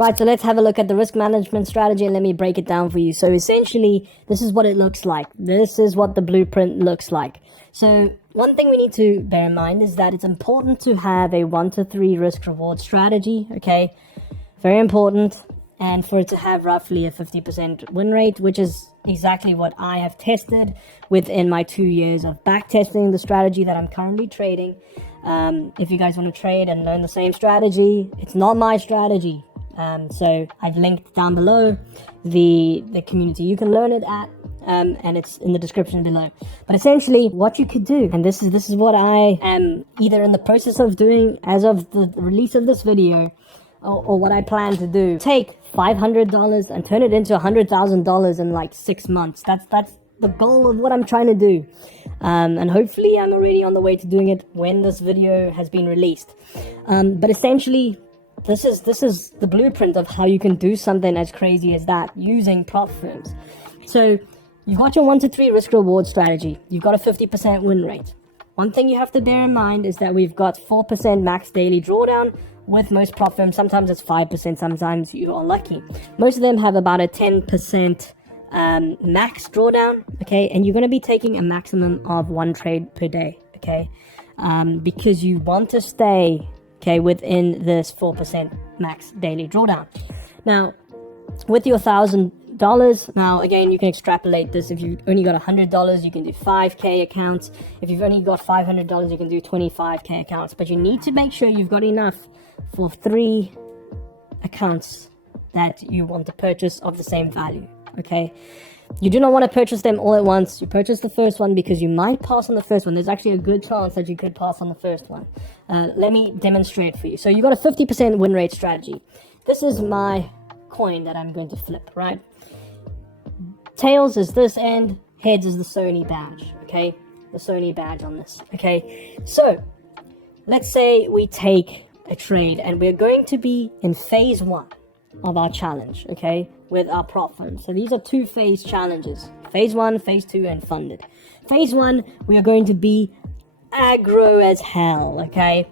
Right, so let's have a look at the risk management strategy and let me break it down for you. So essentially, this is what it looks like. This is what the blueprint looks like. So one thing we need to bear in mind is that it's important to have a 1 to 3 risk reward strategy, okay? Very important. And for it to have roughly a 50% win rate, which is exactly what I have tested within my 2 years of back testing the strategy that I'm currently trading. If you guys want to trade and learn the same strategy, it's not my strategy. So I've linked down below the community you can learn it at, and it's in the description below. But essentially what you could do, and this is what I am either in the process of doing as of the release of this video, or what I plan to do, take $500 and turn it into $100,000 in like 6 months. That's the goal of what I'm trying to do. And hopefully I'm already on the way to doing it when this video has been released. But essentially, this is the blueprint of how you can do something as crazy as that using prop firms. So you've got your 1 to 3 risk reward strategy. You've got a 50% win rate. One thing you have to bear in mind is that we've got 4% max daily drawdown with most prop firms. Sometimes it's 5%, sometimes you are lucky. Most of them have about a 10% max drawdown, okay? And you're going to be taking a maximum of 1 trade per day, okay? Because you want to stay, okay, within this 4% max daily drawdown. Now, with your $1,000, now again, you can extrapolate this. If you've only got $100, you can do 5K accounts. If you've only got $500, you can do 25K accounts. But you need to make sure you've got enough for 3 accounts that you want to purchase of the same value, okay? You do not want to purchase them all at once. You purchase the first one because you might pass on the first one. There's actually a good chance that you could pass on the first one. Let me demonstrate for you. So you got a 50% win rate strategy. This is my coin that I'm going to flip, right? Tails is this end, heads is the Sony badge, okay? The Sony badge on this, okay? So let's say we take a trade and we're going to be in phase 1 of our challenge, okay, with our prop fund. So these are 2 phase challenges: phase 1, phase 2, and funded. Phase 1, we are going to be aggro as hell, okay?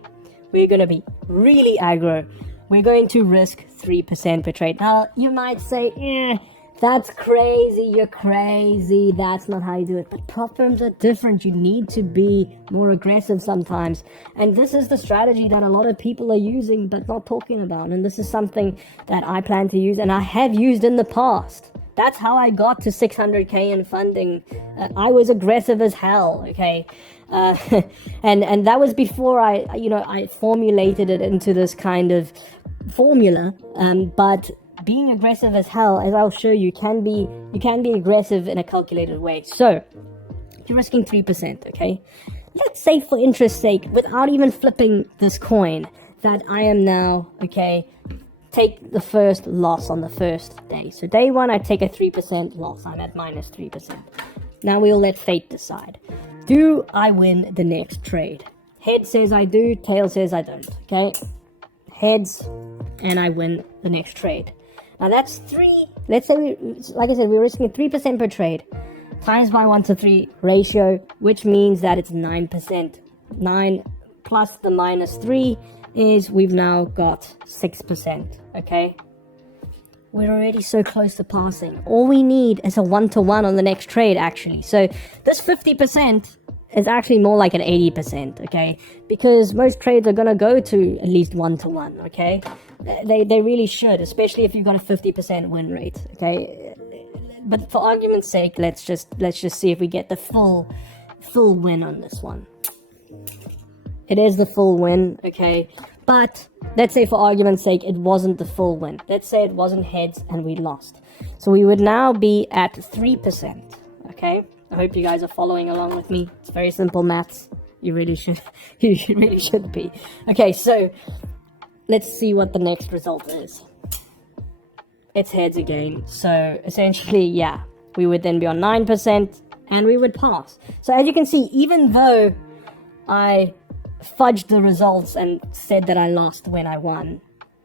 We're going to be really aggro. We're going to risk 3% per trade. Now you might say, that's crazy, you're crazy, that's not how you do it. But prop firms are different. You need to be more aggressive sometimes. And this is the strategy that a lot of people are using but not talking about. And this is something that I plan to use and I have used in the past. That's how I got to 600K in funding. I was aggressive as hell, okay? And that was before I formulated it into this kind of formula. But being aggressive as hell, as I'll show you, you can be aggressive in a calculated way. So you're risking 3%, okay? Let's say for interest's sake, without even flipping this coin, that I am now, okay, take the first loss on the first day. So day 1, I take a 3% loss. I'm at minus 3%. Now we'll let fate decide. Do I win the next trade? Head says I do, tail says I don't, okay? Heads, and I win the next trade. Now that's 3, let's say, like I said, we're risking 3% per trade, times by 1 to 3 ratio, which means that it's 9%. 9 plus the minus 3 is we've now got 6%, okay? We're already so close to passing. All we need is a 1-to-1 on the next trade, actually. So this 50% is actually more like an 80%, okay? Because most trades are going to go to at least 1-to-1, okay? They really should, especially if you've got a 50% win rate, okay? But for argument's sake, let's just see if we get the full win on this one. It is the full win, okay? But let's say for argument's sake, it wasn't the full win. Let's say it wasn't heads and we lost. So we would now be at 3%, okay? I hope you guys are following along with me. It's very simple maths. You really should. You really should be. Okay, so let's see what the next result is. It's heads again. So essentially, yeah, we would then be on 9% and we would pass. So as you can see, even though I fudged the results and said that I lost when I won,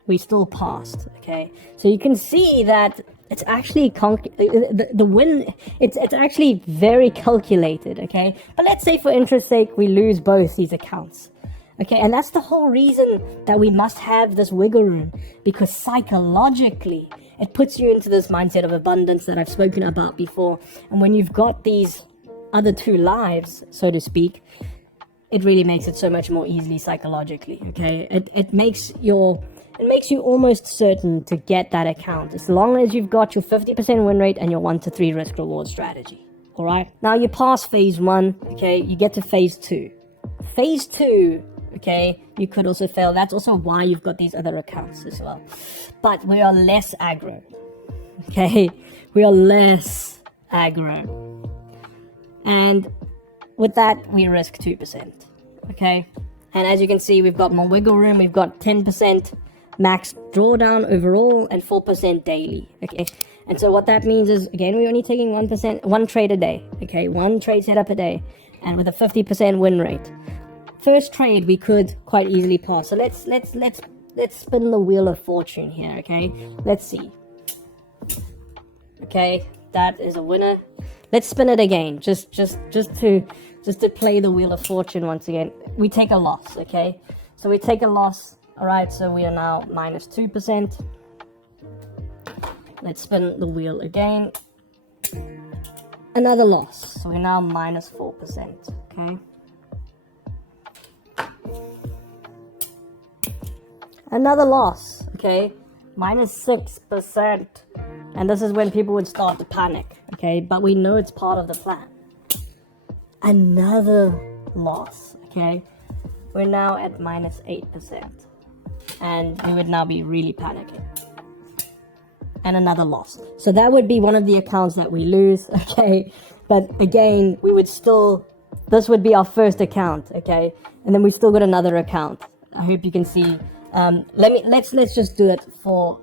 we still passed, okay? So you can see that it's actually the win, it's actually very calculated, okay? But let's say for interest's sake, we lose both these accounts. Okay, and that's the whole reason that we must have this wiggle room, because psychologically it puts you into this mindset of abundance that I've spoken about before. And when you've got these other two lives, so to speak, it really makes it so much more easily psychologically. Okay, it makes you almost certain to get that account as long as you've got your 50% win rate and your 1 to 3 risk reward strategy. All right, now you pass phase 1. Okay, you get to phase 2. Phase 2, okay, you could also fail. That's also why you've got these other accounts as well. But we are less aggro. Okay, we are less aggro. And with that, we risk 2%. Okay, and as you can see, we've got more wiggle room. We've got 10% max drawdown overall and 4% daily. Okay, and so what that means is, again, we're only taking 1%, one trade a day. Okay, one trade setup a day, and with a 50% win rate. First trade we could quite easily pass. So let's spin the wheel of fortune here. Okay, let's see. Okay, that is a winner. Let's spin it again, just to play the wheel of fortune once again. We take a loss. Okay, so we take a loss. All right, so we are now minus 2%. Let's spin the wheel again. Another loss. So we're now minus 4%. Okay. Another loss, okay, minus 6%, and this is when people would start to panic, okay, but we know it's part of the plan. Another loss, okay, we're now at minus 8%, and we would now be really panicking. And another loss. So that would be one of the accounts that we lose, okay, but again, we would still, this would be our first account, okay, and then we still got another account. I hope you can see. Let's just do it for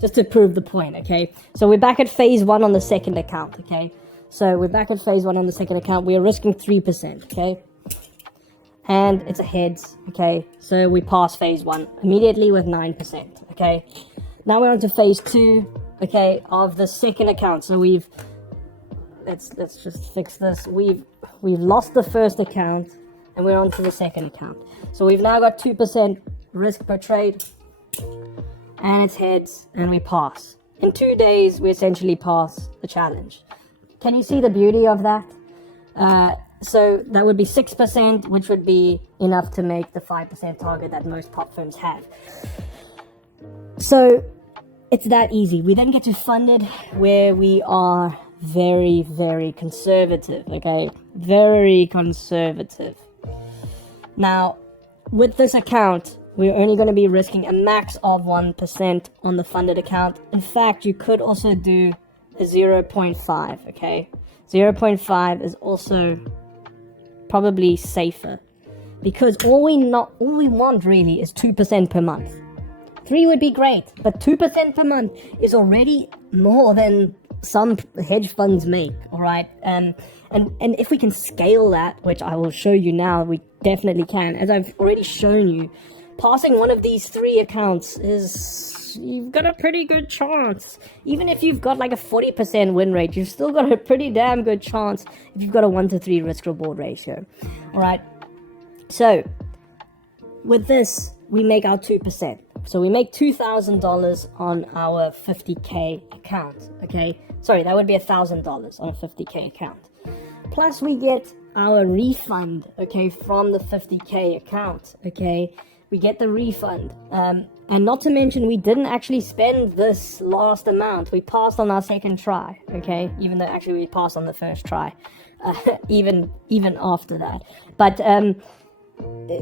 just to prove the point. Okay, so we're back at phase 1 on the second account. Okay, so we're back at phase 1 on the second account. We are risking 3%. Okay, and it's a heads. Okay, so we pass phase 1 immediately with 9%. Okay, now we're on to phase 2. Okay, of the second account. So let's just fix this. We've lost the first account and we're on to the second account. So we've now got 2% risk per trade, and it's heads, and we pass. In 2 days, we essentially pass the challenge. Can you see the beauty of that? So that would be 6%, which would be enough to make the 5% target that most prop firms have. So it's that easy. We then get to funded, where we are very, very conservative. Okay, very conservative. Now, with this account, we're only going to be risking a max of 1% on the funded account. In fact, you could also do a 0.5, okay? 0.5 is also probably safer, because all we want really is 2% per month. 3 would be great, but 2% per month is already more than some hedge funds make, all right? And if we can scale that, which I will show you now, we definitely can. As I've already shown you, passing one of these 3 accounts is, you've got a pretty good chance. Even if you've got like a 40% win rate, you've still got a pretty damn good chance if you've got a 1 to 3 risk reward ratio. All right. So with this, we make our 2%. So we make $2,000 on our 50K account. Okay. Sorry, that would be $1,000 on a 50K account. Plus we get our refund, okay, from the 50K account, okay. We get the refund, and not to mention we didn't actually spend this last amount. We passed on our second try, okay, even though actually we passed on the first try, even after that. But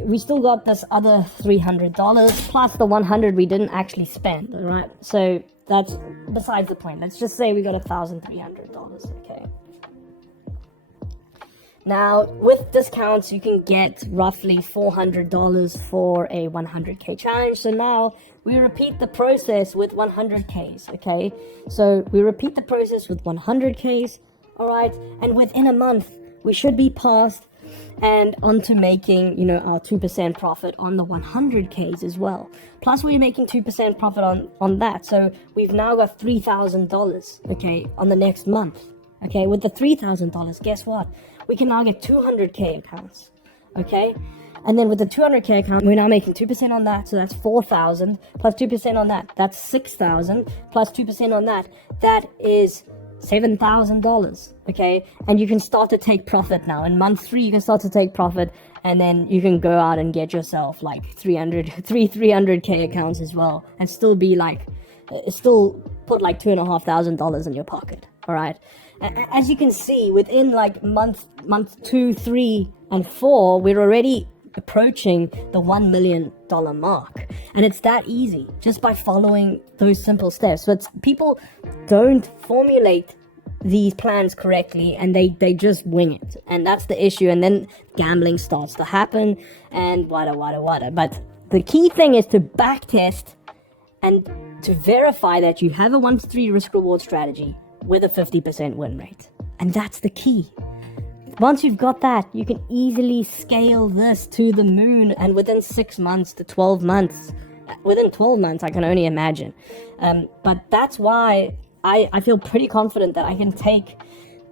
we still got this other $300 plus the $100 we didn't actually spend. All right, so that's besides the point. Let's just say we got $1,300. Okay. Now, with discounts, you can get roughly $400 for a 100K challenge. So now we repeat the process with 100Ks, okay? So we repeat the process with 100Ks, all right? And within a month, we should be passed and onto making, you know, our 2% profit on the 100Ks as well. Plus, we're making 2% profit on that. So we've now got $3,000, okay, on the next month. Okay, with the $3,000, guess what? We can now get 200K accounts, okay? And then with the 200k account, we're now making 2% on that, so that's 4,000 plus 2% on that, that's 6,000 plus 2% on that, that is $7,000. Okay, and you can start to take profit now. In month 3, you can start to take profit, and then you can go out and get yourself like 300k accounts as well, and still be like, still put like $2,500 in your pocket. All right. As you can see, within like month 2, 3, and 4, we're already approaching the $1 million mark, and it's that easy just by following those simple steps. But people don't formulate these plans correctly, and they just wing it, and that's the issue. And then gambling starts to happen, and wada. But the key thing is to back test and to verify that you have a 1-to-3 risk reward strategy with a 50% win rate, and that's the key. Once you've got that, you can easily scale this to the moon, and within 6 months to 12 months, within 12 months, I can only imagine. But that's why I feel pretty confident that I can take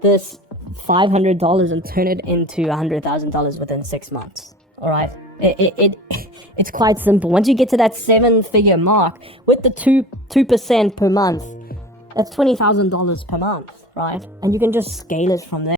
this $500 and turn it into $100,000 within 6 months. All right. It's quite simple. Once you get to that 7-figure mark with the 2% per month, that's $20,000 per month, right? And you can just scale it from there.